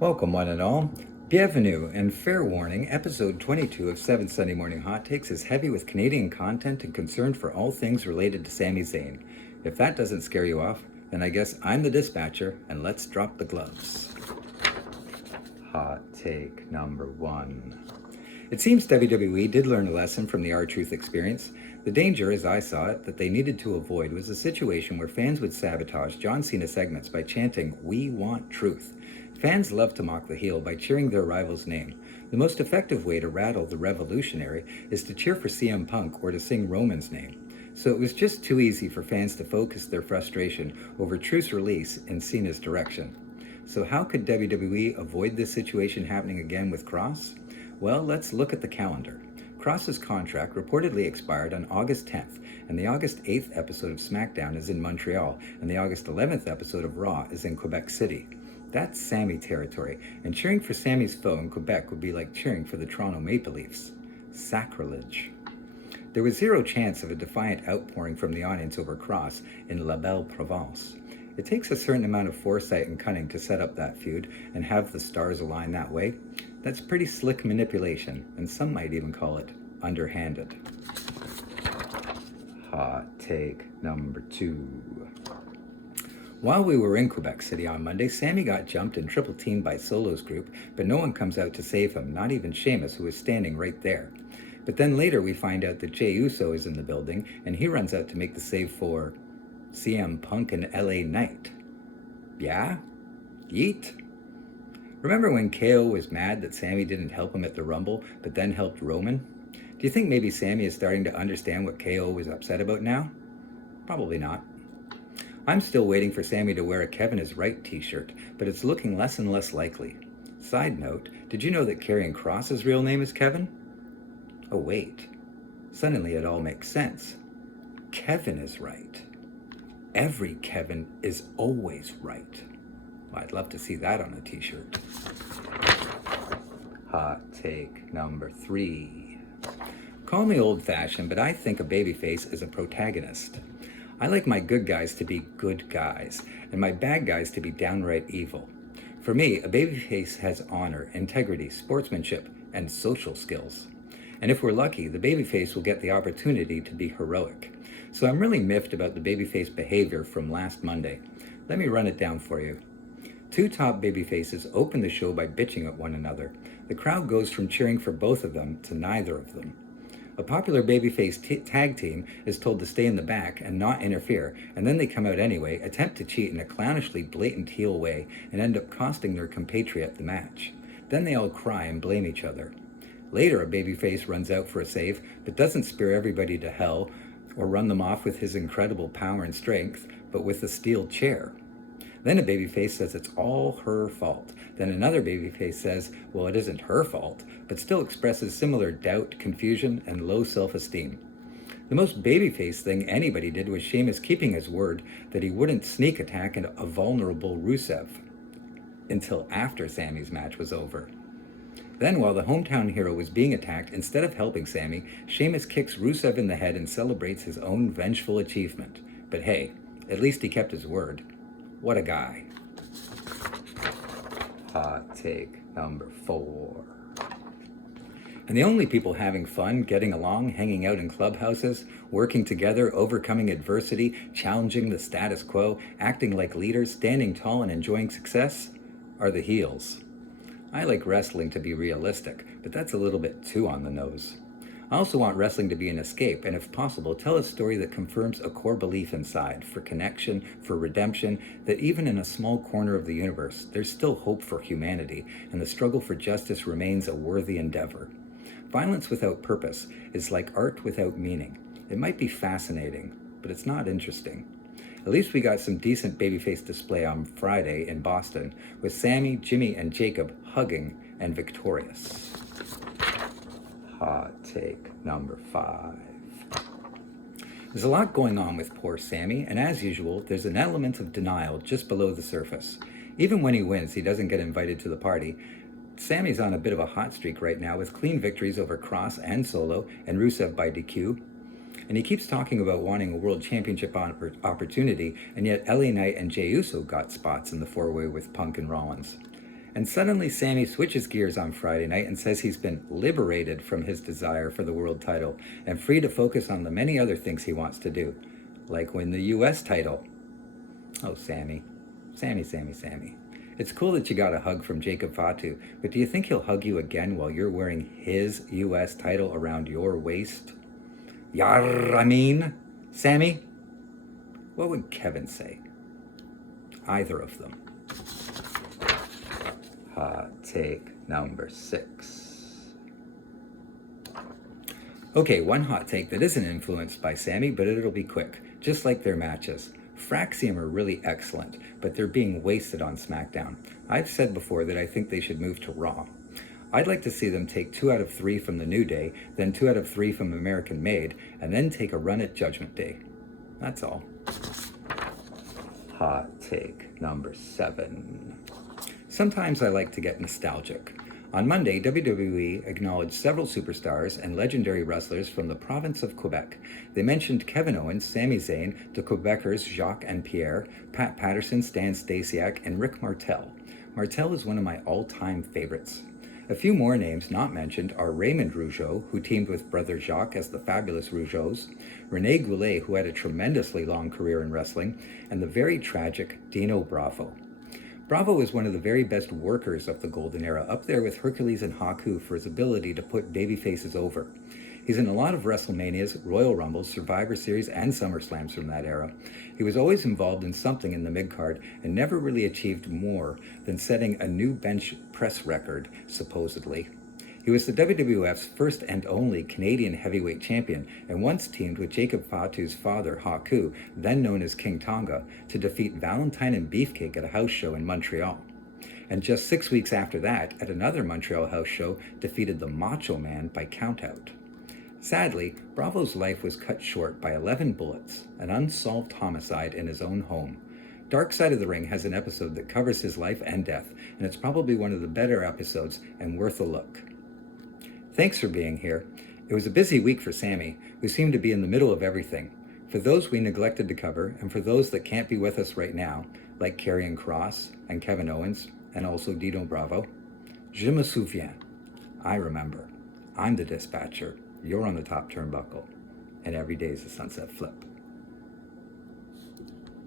Welcome, one and all. Bienvenue, and fair warning, episode 22 of 7 Sunday Morning Hot Takes is heavy with Canadian content and concern for all things related to Sami Zayn. If that doesn't scare you off, then I guess I'm the dispatcher, and let's drop the gloves. Hot take number 1. It seems WWE did learn a lesson from the R-Truth experience. The danger, as I saw it, that they needed to avoid was a situation where fans would sabotage John Cena segments by chanting, "We want truth." Fans love to mock the heel by cheering their rival's name. The most effective way to rattle the revolutionary is to cheer for CM Punk or to sing Roman's name. So it was just too easy for fans to focus their frustration over Truth's release in Cena's direction. So how could WWE avoid this situation happening again with Kross? Well, let's look at the calendar. Kross's contract reportedly expired on August 10th, and the August 8th episode of SmackDown is in Montreal, and the August 11th episode of Raw is in Quebec City. That's Sami territory, and cheering for Sami's foe in Quebec would be like cheering for the Toronto Maple Leafs. Sacrilege. There was zero chance of a defiant outpouring from the audience over Kross in La Belle Province. It takes a certain amount of foresight and cunning to set up that feud and have the stars align that way. That's pretty slick manipulation, and some might even call it underhanded. Hot take number 2. While we were in Quebec City on Monday, Sami got jumped and triple teamed by Solo's group, but no one comes out to save him, not even Sheamus, who was standing right there. But then later we find out that Jey Uso is in the building, and he runs out to make the save for CM Punk and LA Knight. Yeah? Yeet? Remember when KO was mad that Sami didn't help him at the Rumble, but then helped Roman? Do you think maybe Sami is starting to understand what KO was upset about now? Probably not. I'm still waiting for Sami to wear a Kevin is Right t-shirt, but it's looking less and less likely. Side note, did you know that Karrion Kross's real name is Kevin? Oh wait, suddenly it all makes sense. Kevin is right. Every Kevin is always right. Well, I'd love to see that on a t-shirt. Hot take number 3. Call me old-fashioned, but I think a babyface is a protagonist. I like my good guys to be good guys, and my bad guys to be downright evil. For me, a babyface has honor, integrity, sportsmanship, and social skills. And if we're lucky, the babyface will get the opportunity to be heroic. So I'm really miffed about the babyface behavior from last Monday. Let me run it down for you. 2 top babyfaces open the show by bitching at one another. The crowd goes from cheering for both of them to neither of them. A popular babyface tag team is told to stay in the back and not interfere, and then they come out anyway, attempt to cheat in a clownishly blatant heel way, and end up costing their compatriot the match. Then they all cry and blame each other. Later, a babyface runs out for a save, but doesn't spear everybody to hell or run them off with his incredible power and strength, but with a steel chair. Then a babyface says it's all her fault. Then another babyface says, well, it isn't her fault, but still expresses similar doubt, confusion, and low self-esteem. The most babyface thing anybody did was Sheamus keeping his word that he wouldn't sneak attack a vulnerable Rusev until after Sami's match was over. Then, while the hometown hero was being attacked, instead of helping Sami, Sheamus kicks Rusev in the head and celebrates his own vengeful achievement. But hey, at least he kept his word. What a guy. Hot take number 4. And the only people having fun, getting along, hanging out in clubhouses, working together, overcoming adversity, challenging the status quo, acting like leaders, standing tall and enjoying success, are the heels. I like wrestling to be realistic, but that's a little bit too on the nose. I also want wrestling to be an escape, and if possible, tell a story that confirms a core belief inside, for connection, for redemption, that even in a small corner of the universe, there's still hope for humanity, and the struggle for justice remains a worthy endeavor. Violence without purpose is like art without meaning. It might be fascinating, but it's not interesting. At least we got some decent babyface display on Friday in Boston, with Sami, Jimmy, and Jacob hugging and victorious. Hot take number 5. There's a lot going on with poor Sami, and as usual, there's an element of denial just below the surface. Even when he wins, he doesn't get invited to the party. Sami's on a bit of a hot streak right now with clean victories over Kross and Solo and Rusev by DQ. And he keeps talking about wanting a world championship opportunity, and yet LA Knight and Jey Uso got spots in the four-way with Punk and Rollins. And suddenly Sami switches gears on Friday night and says he's been liberated from his desire for the world title and free to focus on the many other things he wants to do, like win the US title. Oh, Sami. Sami. It's cool that you got a hug from Jacob Fatu, but do you think he'll hug you again while you're wearing his US title around your waist? Yar, I mean, Sami? What would Kevin say? Either of them. Hot take number 6. Okay, one hot take that isn't influenced by Sami, but it'll be quick, just like their matches. Fraxiom are really excellent, but they're being wasted on SmackDown. I've said before that I think they should move to Raw. I'd like to see them take 2 out of 3 from the New Day, then 2 out of 3 from American Made, and then take a run at Judgment Day. That's all. Hot take number 7. Sometimes I like to get nostalgic. On Monday, WWE acknowledged several superstars and legendary wrestlers from the province of Quebec. They mentioned Kevin Owens, Sami Zayn, the Quebecers Jacques and Pierre, Pat Patterson, Stan Stasiak, and Rick Martel. Martel is one of my all-time favorites. A few more names not mentioned are Raymond Rougeau, who teamed with brother Jacques as the Fabulous Rougeaus, Rene Goulet, who had a tremendously long career in wrestling, and the very tragic Dino Bravo. Bravo is one of the very best workers of the Golden Era, up there with Hercules and Haku for his ability to put babyfaces over. He's in a lot of WrestleManias, Royal Rumbles, Survivor Series, and SummerSlams from that era. He was always involved in something in the mid-card and never really achieved more than setting a new bench press record, supposedly. He was the WWF's first and only Canadian heavyweight champion and once teamed with Jacob Fatu's father, Haku, then known as King Tonga, to defeat Valentine and Beefcake at a house show in Montreal. And just 6 weeks after that, at another Montreal house show, defeated the Macho Man by countout. Sadly, Bravo's life was cut short by 11 bullets, an unsolved homicide in his own home. Dark Side of the Ring has an episode that covers his life and death, and it's probably one of the better episodes and worth a look. Thanks for being here. It was a busy week for Sami, who seemed to be in the middle of everything. For those we neglected to cover, and for those that can't be with us right now, like Karrion Kross and Kevin Owens, and also Dino Bravo, je me souviens. I remember. I'm the dispatcher. You're on the top turnbuckle. And every day is a sunset flip.